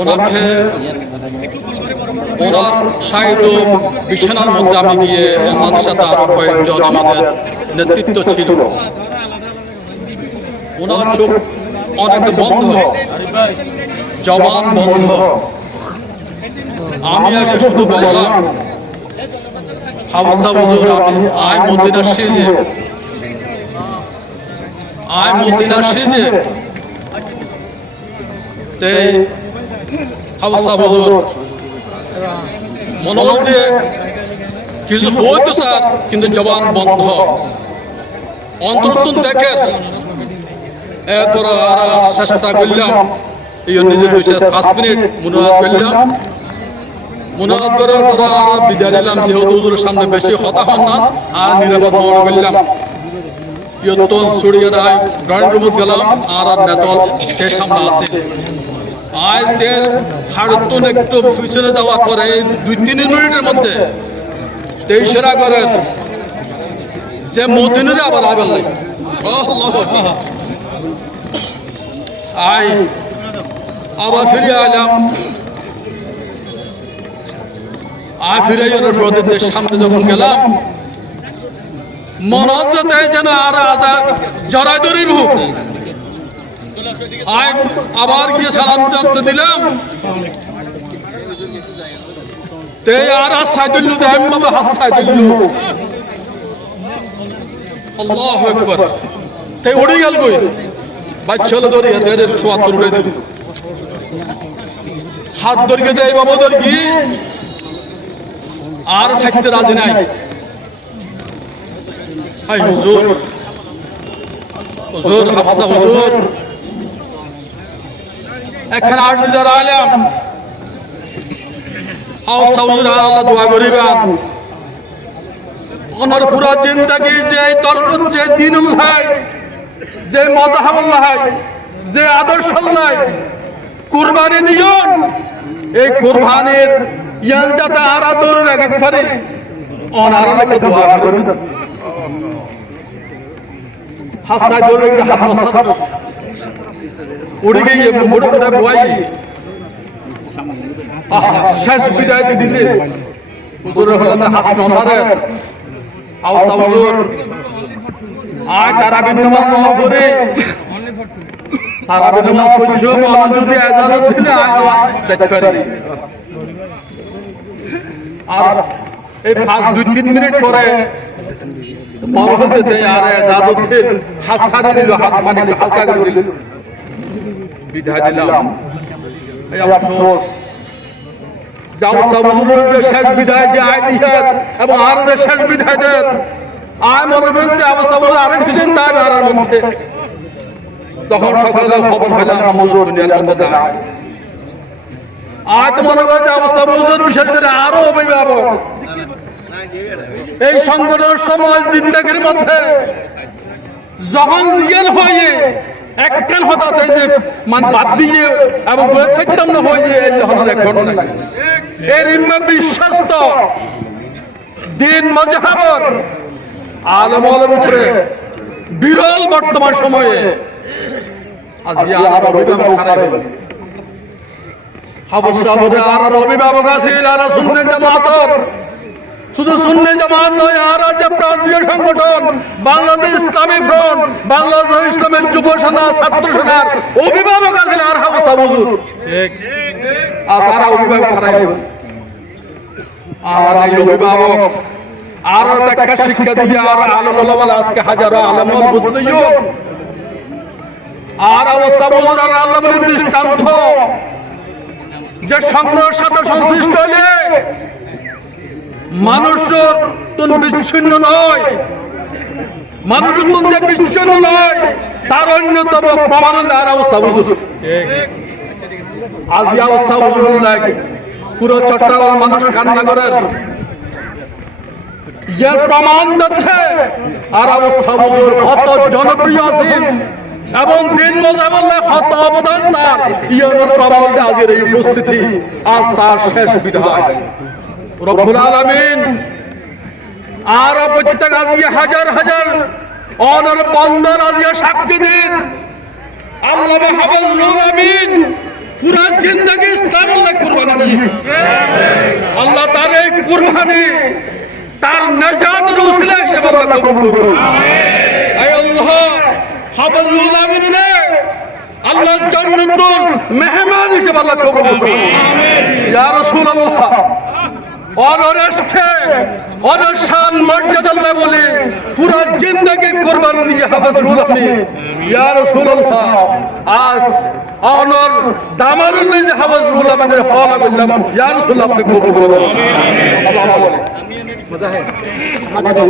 ওনাকে ওনার সাইড বিছানার মধ্যে আমি গিয়ে আমাদের সাথে আরো কয়েকজন আমাদের নেতৃত্ব ছিল। ওনার চোখ অনেক বন্ধ, জবান বন্ধ। আমি এসে শুধু বললাম, হাফসা হুজুর আয় মদিনার সিজে, আয় মদিনার সিজে। হাফসা হুজুর মনে হল যে কিছু হইতো স্যার, কিন্তু জবান বন্ধ। অন্তর্তুন দেখেন, এরপর চেষ্টা করলাম, এই নিজের 5 মিনিট মনোনাদ করলাম। মনোনাদ করার পর আর বিদায় নিলাম, যেহেতু হুজুরের সামনে বেশি কথা হন না, আর নিরাপদ মনে করলাম। ইয়তল ছড়িয়ে রায় ড্রয়িং রুমত গেলাম, আর নেতল সামনে আসে। আর হাড়তুন একটু পিছনে যাওয়ার পরে 2-3 মিনিটের মধ্যে 23 করেন যে মদিনারে আবার আবার লাগে। আবার ফিরে আইলাম। ফিরে প্রদেশের সামনে যখন গেলাম, মনে হচ্ছে যেন আর জড়াজড়ির মুখ। আবার গিয়ে সালাম চলতে দিলাম, আর হাসাই দিল, এমনভাবে হাসাই দিল, আল্লাহু আকবার। উড়ে গেল কই বাচ্চা ধরে 74 উড়ে দিল। হাত ধরিয়ে দেয় বাবা ধরি, আর সাইতে রাজি নাই। হুজুর হুজুর হাফসা হুজুর এখানে 8 যারা আলেম, হাফসা হুজুর আল্লাহ দোয়া করিবেন। ওনার পুরা জিন্দেগি যে তরকত, যে দ্বীনুল্লাহ, যে মাযহাবুল্লাহ, যে আদর্শুল্লাহ কুরবানি দিয়ন, এই কুরবানির ইয়াল যাতে আরাদর লাগে পারে, অনারাকে দোয়া করুন। হাসা ধরে হাসা উড়ে গিয়ে মুড়ে মুড়ে বয়াই শেষ বিদায় দিলে হুজুর হলেন হাসন সারের হাফসা হুজুর। তারাবির নামাজ পড়ে তারাবির নামাজ পড়ছো, যদি ইজাজত দিলে দেখতে পারি। আর এই 2-3 মিনিট পরে মরহতে আর ইজাজত দিল, হাসা দিল, হাত মানে হালকা করে দিল, বিদায় দিলাম। এই আফসোস যাও সাবুরের যে শেষ বিদায় যে আয় দিয়েন এবং আর যে শেষ বিদায় দেন, আয় মনে বলছে আমার সাবুর আরেক দিন তার আর মধ্যে। তখন সকালে খবর পেলাম হুজুর দুনিয়ার মধ্যে নাই। আজ মনে করছে আমার সাবুর বিশেষ করে আরো অভিভাবক এই সংগঠনের সমাজ জিন্দেগির মধ্যে যখন জিয়ান হয়ে একখান হঠাৎ যে মান বাদ দিয়ে এবং প্রত্যেকটা হয়ে যখন এখন এর বিশ্বস্ত দিন মজহাবর আলমর উপরে বিরল বর্তমান সময়ে অভিভাবক আছে। সুন্নি জামাতের শুধু সুন্নি জামাত নয়, আর যে প্রান্তীয় সংগঠন বাংলাদেশ ইসলামী ফ্রন্ট, বাংলাদেশ ইসলামের যুব সেনা, ছাত্র সেনার অভিভাবক আছেন আর হাফসা হুজুর। অভিভাবক আর এই অভিভাবক আর একটা শিক্ষা দিয়ে আর আলম ওলামা আজকে হাজারো আলম বুঝতেও আর অবস্থা হুজুর আর আল্লাহর দৃষ্টান্ত যে সংগ্রহের সাথে সংশ্লিষ্ট হলে মানুষের তুন বিচ্ছিন্ন নয়, মানুষের তুন যে বিচ্ছিন্ন নয় তার অন্যতম প্রমাণ আর অবস্থা হুজুর। আজ অবস্থা হুজুর লাগে পুরো চট্টগ্রামের মানুষ কান্না করেন, যে প্রমাণ দিচ্ছে আর অবস্থা হুজুর কত জনপ্রিয় আছেন এবং দিন মজাবল্লাহ কত অবদান তার ইয়ানোর প্রমাণ আজকের এই উপস্থিতি, আজ তার শেষ বিদায়। রব্বুল আলামিন আর প্রত্যেক আজ হাজার হাজার অনর বন্দর আজিয়া সাক্ষী দিন আল্লাহ হাফেজুল আমিন পুরা জিন্দগি ইসলামের লাগে কুরবানি দিয়ে আল্লাহ তার এই কুরবানি তার নাজাতের উসিলা হিসেবে আল্লাহ কবুল করুন আয় আল্লাহ হাফেজুল আমিন রে আল্লাহ জান্নাতুল মেহমান হিসেবে আল্লাহ কবুল করুন ইয়া রাসূলুল্লাহ অনরেশকে অনশান মর্যাদা আল্লাহ বলে পুরা জিন্দগি কুরবানি দিয়ে হাফেজুল আমিন ইয়া রাসূলুল্লাহ আজ অনর দামানুল নিজে হাফেজুল আমিনের হওয়া বললাম ইয়া রাসূলুল্লাহ আপনি কবুল করুন আমিন আসসালামু আলাইকুম